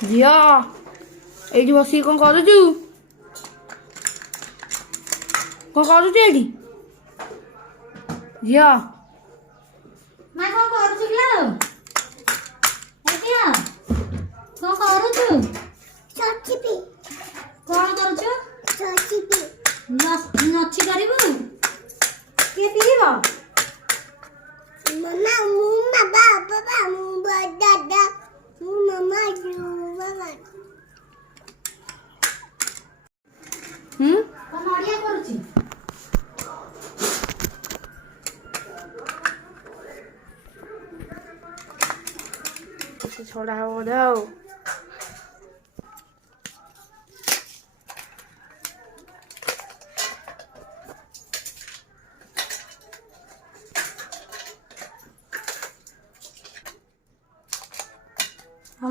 ଝିଅ ଏଇଠି ବସିକି କଣ କରୁଛୁ? କଣ କରୁଛୁ ଏଇଠି? ଝିଅ ମା କଣ କରୁଛୁ କିଲୋ? ଝିଅ କଣ କରୁଛୁ? ଚଚିପି କଣ କରୁଛୁ? ଚଚିପି ନଛି କରିବୁ? କିଏ ପିଇବ? ମାମା ମୁଁ ବାବା ବାବା ମୁଁ ଦାଦା ମୁଁ ମାମା ବାବା କଣ ନଡ଼ିଆ କରୁଛି? ଛଡ଼ା ହବ ବୋଧେ ଆଉ।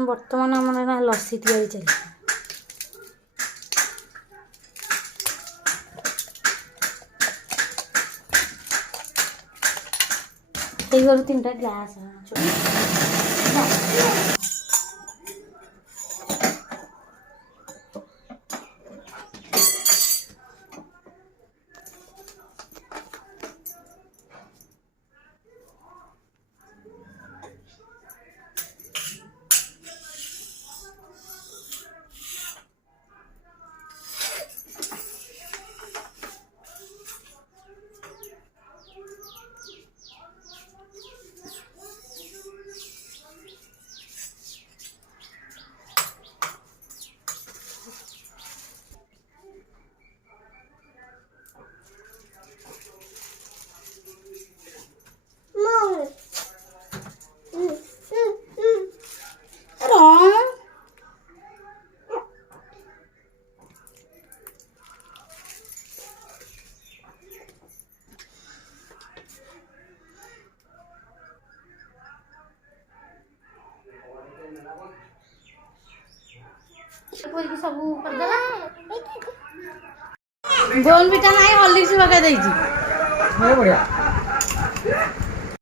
ବର୍ତ୍ତମାନ ଆମର ନା ଲସି ତିଆରି ଚାଲିଛି। ସେଇ ଘରୁ 3ଟା ଗ୍ଲାସ୍ ସବୁ କରିଦେଲା। ବୋନଭିଟା ନାହିଁ, ହର୍ଲିକ୍ସ ପକେଇ ଦେଇଛି। ବଢିଆ।